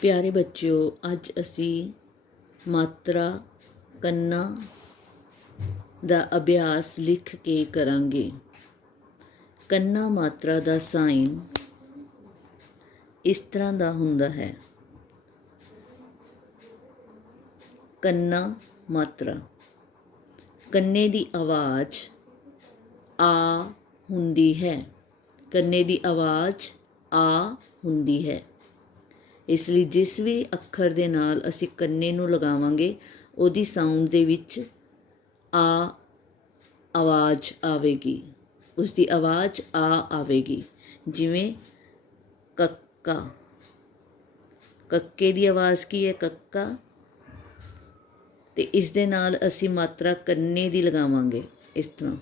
ਪਿਆਰੇ ਬੱਚਿਓ, ਅੱਜ ਅਸੀਂ ਮਾਤਰਾ ਕੰਨਾ ਦਾ ਅਭਿਆਸ ਲਿਖ ਕੇ ਕਰਾਂਗੇ। ਕੰਨਾ ਮਾਤਰਾ ਦਾ ਸਾਈਨ ਇਸ ਤਰ੍ਹਾਂ ਦਾ ਹੁੰਦਾ ਹੈ। ਕੰਨਾ ਮਾਤਰਾ। ਕੰਨੇ ਦੀ ਆਵਾਜ਼ ਆ ਹੁੰਦੀ ਹੈ। ਕੰਨੇ ਦੀ ਆਵਾਜ਼ ਆ ਹੁੰਦੀ ਹੈ। ਇਸ ਲਈ ਜਿਸ ਵੀ ਅੱਖਰ ਦੇ ਨਾਲ ਅਸੀਂ ਕੰਨੇ ਨੂੰ ਲਗਾਵਾਂਗੇ, ਉਹਦੀ ਸਾਊਂਡ ਦੇ ਵਿੱਚ ਆ ਆਵਾਜ਼ ਆਵੇਗੀ। ਉਸ ਦੀ ਆਵਾਜ਼ ਆ ਆਵੇਗੀ। ਜਿਵੇਂ ਕੱਕਾ। ਕੱਕੇ ਦੀ ਆਵਾਜ਼ ਕੀ ਹੈ? ਕੱਕਾ। ਤੇ ਇਸ ਦੇ ਨਾਲ ਅਸੀਂ ਮਾਤਰਾ ਕੰਨੇ ਦੀ ਲਗਾਵਾਂਗੇ ਇਸ ਤਰ੍ਹਾਂ।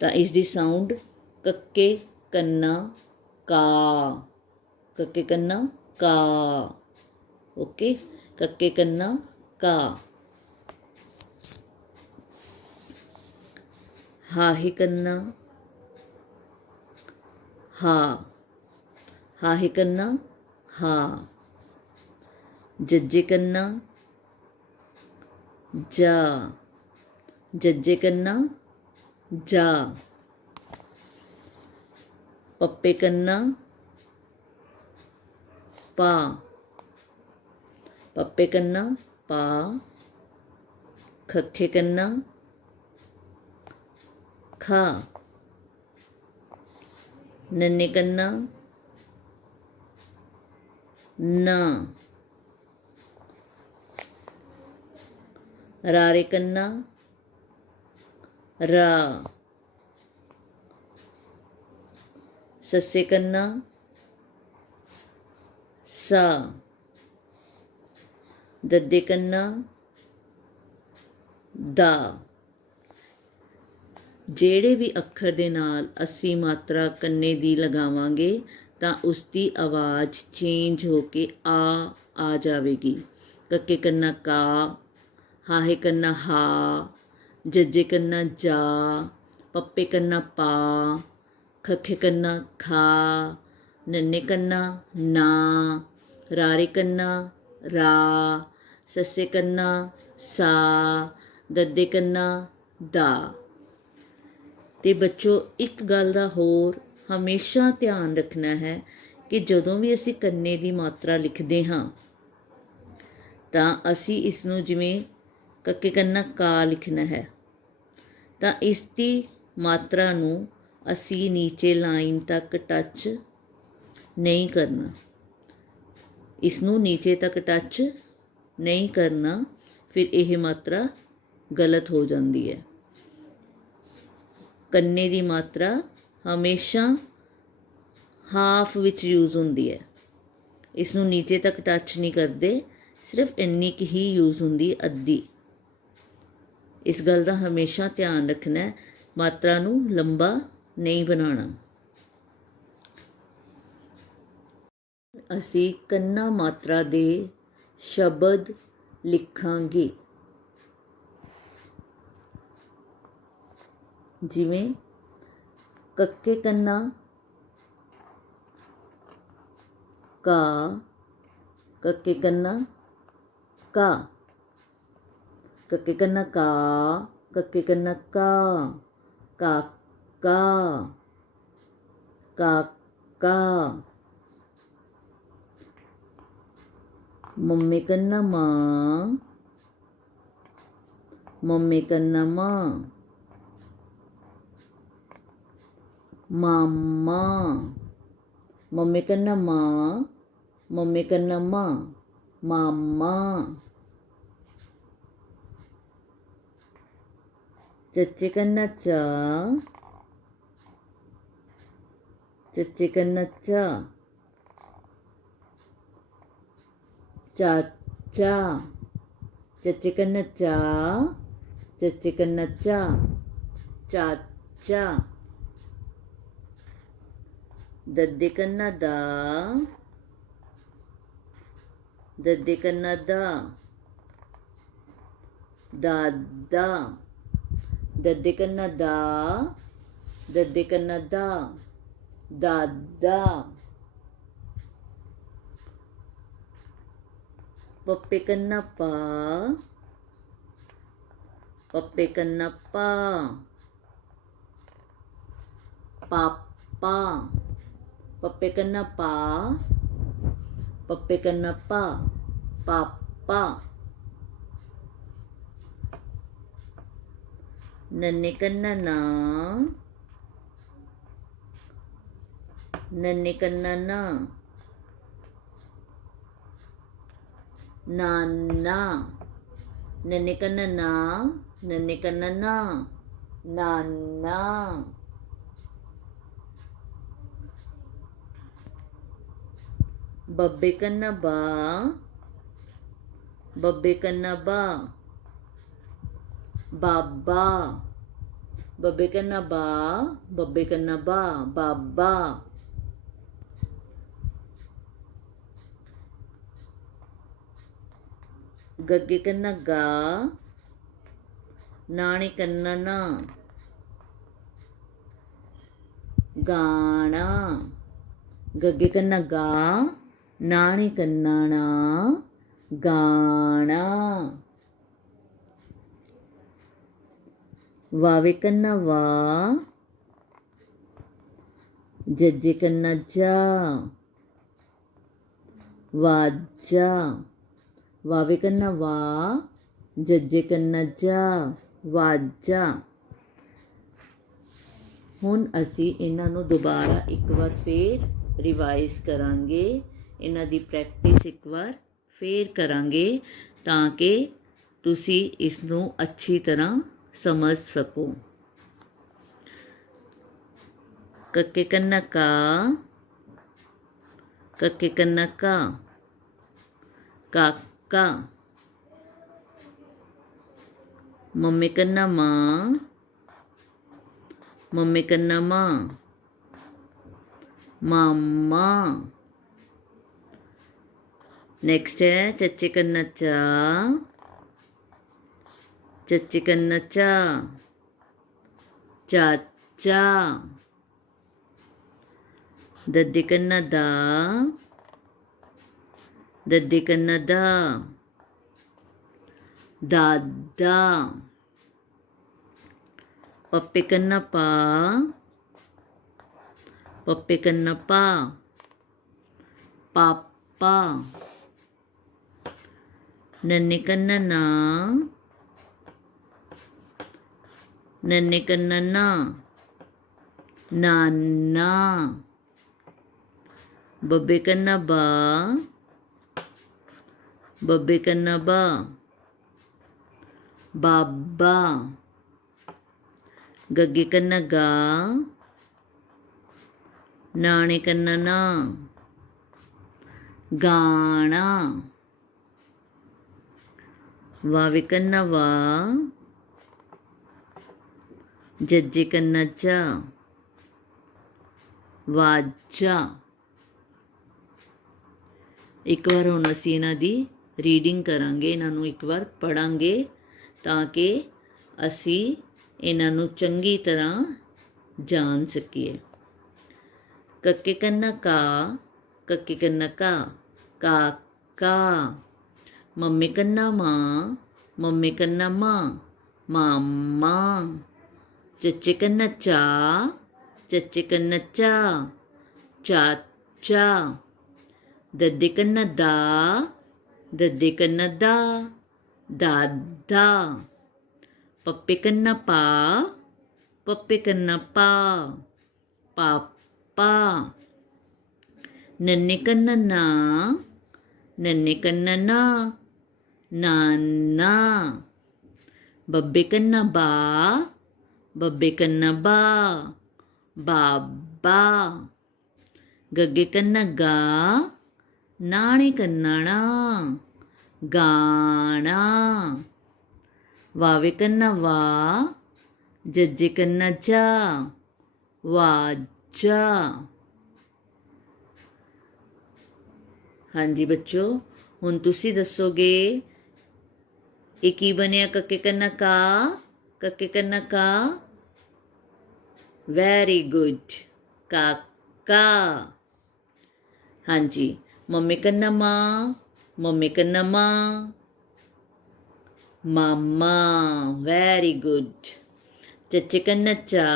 ਤਾਂ ਇਸ ਦੀ ਸਾਊਂਡ ਕੱਕੇ, ਕੰਨਾ, ਕਾ। कक्के कन्ना का। ओके, कक्के कन्ना का। हा ही कन्ना हा। हा ही कन्ना हा। जज्जे कन्ना जा। जज्जे कन्ना जा। पप्पे कन्ना पा। पप्पे कन्ना, पा। खखे कन्ना, खा। नन्हे कन्ना, ना। रारे कन्ना, रा। सस्से कन्ना ਸਾ। ਦੱਦੇ ਕੰਨਾ ਦਾ। ਜਿਹੜੇ ਵੀ ਅੱਖਰ ਦੇ ਨਾਲ ਅਸੀਂ ਮਾਤਰਾ ਕੰਨੇ ਦੀ ਲਗਾਵਾਂਗੇ, ਤਾਂ ਉਸ ਦੀ ਆਵਾਜ਼ ਚੇਂਜ ਹੋ ਕੇ ਆ ਆ ਜਾਵੇਗੀ। ਕੱਕੇ ਕੰਨਾ ਕਾ, ਹਾਹੇ ਕੰਨਾ ਹਾ, ਜੱਜੇ ਕੰਨਾ ਜਾ, ਪੱਪੇ ਕੰਨਾ ਪਾ, ਖੱਖੇ ਕੰਨਾ ਖਾ, ਨੰਨੇ ਕੰਨਾ ਨਾ। ਰਾਰੇ ਕੰਨਾ, ਰਾ, ਸੱਸੇ ਕੰਨਾ, ਸਾ, ਦੱਦੇ ਕੰਨਾ, ਦਾ। ਤੇ ਬੱਚੋ, ਇੱਕ ਗੱਲ ਦਾ ਹੋਰ ਹਮੇਸ਼ਾ ਧਿਆਨ ਰੱਖਣਾ ਹੈ ਕਿ ਜਦੋਂ ਵੀ ਅਸੀਂ ਕੰਨੇ ਦੀ ਮਾਤਰਾ ਲਿਖਦੇ ਹਾਂ, ਤਾਂ ਅਸੀਂ ਇਸ ਨੂੰ ਜਿਵੇਂ ਕੱਕੇ ਕੰਨਾ ਕਾ ਲਿਖਣਾ ਹੈ, ਤਾਂ ਇਸ ਦੀ ਮਾਤਰਾ ਨੂੰ ਅਸੀਂ ਨੀਚੇ ਲਾਈਨ ਤੱਕ ਟੱਚ ਨਹੀਂ ਕਰਨਾ। ਇਸ ਨੂੰ ਨੀਚੇ ਤੱਕ ਟੱਚ ਨਹੀਂ ਕਰਨਾ, ਫਿਰ ਇਹ ਮਾਤਰਾ ਗਲਤ ਹੋ ਜਾਂਦੀ ਹੈ। ਕੰਨੇ ਦੀ ਮਾਤਰਾ ਹਮੇਸ਼ਾ ਹਾਫ ਵਿੱਚ ਯੂਜ਼ ਹੁੰਦੀ ਹੈ। ਇਸ ਨੂੰ ਨੀਚੇ ਤੱਕ ਟੱਚ ਨਹੀਂ ਕਰਦੇ, ਸਿਰਫ ਇੰਨੀ ਕੁ ਹੀ ਯੂਜ਼ ਹੁੰਦੀ ਅੱਧੀ। ਇਸ ਗੱਲ ਦਾ ਹਮੇਸ਼ਾ ਧਿਆਨ ਰੱਖਣਾ ਮਾਤਰਾ ਨੂੰ ਲੰਬਾ ਨਹੀਂ ਬਣਾਉਣਾ। ਅਸੀਂ ਕੰਨਾ ਮਾਤਰਾ ਦੇ ਸ਼ਬਦ ਲਿਖਾਂਗੇ ਜਿਵੇਂ ਕੱਕੇ ਕੰਨਾ ਕਾ ਕੱਕੇ ਕੰਨਾ ਕਾ ਕੱਕੇ ਕੰਨਾ ਕਾ ਕੱਕੇ ਕੰਨਾ ਕਾ ਕਾ ਕਾ ಮೊಮ್ಮೆ ಕನ್ನಮ್ಮ ಮೊಮ್ಮೆ ಕನ್ನಮ್ಮ ಮಾಮ್ಮ ಮೊಮ್ಮೆ ಕನ್ನಮ್ಮ ಮೊಮ್ಮೆ ಕನ್ನಮ್ಮ ಮಾಮ್ಮ ಚಚ್ಚೆ ಕನ್ನಚ್ಚ ಚಚ್ಚೆ ಕನ್ನಚ್ಚ ਚਾਚਾ, ਚੱਚੇ ਕੰਨਾ ਚਾ, ਚੱਚੇ ਕੰਨਾ ਚਾ, ਚਾਚਾ। ਦੱਦੇ ਕੰਨਾ ਦਾ, ਦੱਦੇ ਕੰਨਾ ਦਾ, ਦਾਦਾ। ਦੱਦੇ ਕੰਨਾ ਦਾ, ਦੱਦੇ ਕੰਨਾ ਦਾ, ਦਾਦਾ। ಪಪ್ಪೆಕನ್ನಪ್ಪ ಪಪ್ಪೆಕನ್ನಪ್ಪ ಪಾಪ ಪಪ್ಪೆಕನ್ನಪ್ಪ ಪಪ್ಪೆಕನ್ನಪ್ಪ ಪಾಪ ನನ್ನೆ ಕನ್ನನ ನನ್ನೆ ಕನ್ನನ నాన్న నన్నికన్నా నన్నికన్నా నాన్న బబ్బె కన్నా బా బబ్బె కన్నా బా బాబ్బా బబ్బె కన్నా బా బబ్బె కన్నా బా బాబ్బా ਗੱਗੇ ਕੰਨਾ ਗਾ, ਨਾਣੇ ਕੰਨਾ ਨਾ, ਗਾਣਾ, ਗੱਗੇ ਕੰਨਾ ਗਾ, ਨਾਣੇ ਕੰਨਾ ਨਾ, ਗਾਣਾ। ਵਾਵੇ ਕੰਨਾ ਵਾ, ਜੱਜੇ ਕੰਨਾ ਜਾ, ਵਾਜਾ। ਵਾਵੇ ਕੰਨਾ ਵਾ ਜੱਜੇ ਕੰਨਾ ਜਾ, ਵਾਜਾ। ਹੁਣ ਅਸੀਂ ਇਹਨਾਂ ਨੂੰ ਦੁਬਾਰਾ ਇੱਕ ਵਾਰ ਫੇਰ ਰਿਵਾਈਜ਼ ਕਰਾਂਗੇ। ਇਹਨਾਂ ਦੀ ਪ੍ਰੈਕਟਿਸ ਇੱਕ ਵਾਰ ਫੇਰ ਕਰਾਂਗੇ ਤਾਂ ਕਿ ਤੁਸੀਂ ਇਸ ਨੂੰ ਅੱਛੀ ਤਰ੍ਹਾਂ ਸਮਝ ਸਕੋ। ਕੱਕੇ ਕੰਨਾ ਕਾ ਕੱਕੇ ਕੰਨਾ ਕਾ ਕਾਕਾ का मम्मी का नमा मम्मी का नमा मामा नेक्स्ट है चच्ची का नचा चच्ची का नचा चाचा दद्दी का नदा ದದ್ದಿಕನ್ನದ ದಾದ ಪಪ್ಪೆ ಕನ್ನಪ್ಪ ಪಪ್ಪೆ ಕನ್ನಪ್ಪ ಪಾಪ ನನ್ನೆ ಕನ್ನನ ನನ್ನೆ ಕನ್ನನ ನಾನ್ನ ಬಬ್ಬೆ ಕನ್ನ ಬಾ బొబ్బే కన్నా బా బాబ్బా. గగ్గి కన్నా గా నాణి కన్నా నా గాణా. వావి కన్నా వా జజ్జి కన్నా చ వాజ ਇੱਕ ਵਾਰ ਹੁਣ ਅਸੀਂ ਰੀਡਿੰਗ ਕਰਾਂਗੇ, ਇਹਨਾਂ ਨੂੰ ਇੱਕ ਵਾਰ ਪੜਾਂਗੇ ਤਾਂ ਕਿ ਅਸੀਂ ਇਹਨਾਂ ਨੂੰ ਚੰਗੀ ਤਰ੍ਹਾਂ ਜਾਣ ਸਕੀਏ। ਕੱਕੇ ਕੰਨਾ ਕਾ, ਕੱਕੇ ਕੰਨਾ ਕਾ ਕਾਕਾ ਮੰਮੀ ਕੰਨਾ ਮਾਂ, ਮੰਮੀ ਕੰਨਾ ਮਾਂ, ਮਾਮਾ। ਚੱਚੇ ਕੰਨਾ ਚਾ, ਚੱਚੇ ਕੰਨਾ ਚਾ, ਚਾਚਾ। ਦੱਦੇ ਕੰਨਾ ਦਾ dadikan na da, dada. Papikan na pa, papikan na pa, papa. Nanikan na na, nanikan na na, nana. Babikan na ba, babikan na ba, baba. Gagikan na ga, ਨਾਣੇ ਕੰਨਾਣਾ ਗਾਣਾ। ਵਾਵੇ ਕੰਨਾ ਵਾ ਜੱਜੇ ਕੰਨਾ ਜਾ ਵਾਜਾ। ਹਾਂਜੀ ਬੱਚੋ, ਹੁਣ ਤੁਸੀਂ ਦੱਸੋਗੇ, ਇਹ ਕੀ ਬਣਿਆ ਕੱਕੇ ਕੰਨਾ ਕਾ, ਕੱਕੇ ਕੰਨਾ ਕਾ? ਵੈਰੀ ਗੁੱਡ ਕਾਕਾ। ਹਾਂਜੀ మమ్మీ కన్నమ్మా మమ్మీ కన్నమ్మా మమ్మ వెరీ గుడ్ చచ్చి కన్నచ్చా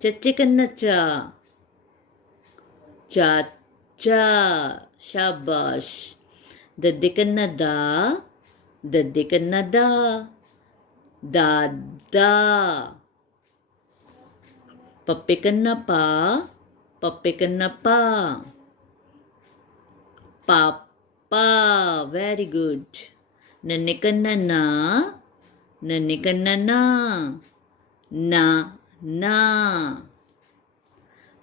చచ్చి కన్నచ్చా చాచా షాబాష్ దద్ది కన్నదా దద్ది కన్నదా దాదా పప్పె కన్నప్ప పప్పె కన్నప్ప పాప వెరీ గుడ్ నన్నెకన్నా నన్నెకన్నా నా నా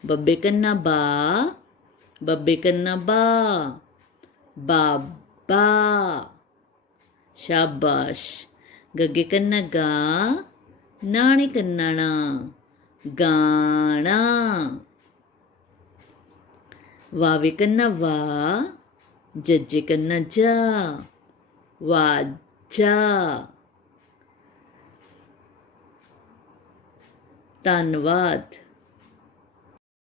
బబ్బె కన్నా బా బబ్బె కన్నా బా బాబా షాబాష్ గగ్గె కన్నా గా నాణి కన్నాణా గాణా వావి కన్నా వా ਬਾ ਬਾਬਾ ਸ਼ਾਬਾਸ਼ ਵਾਜਾ ਧੰਨਵਾਦ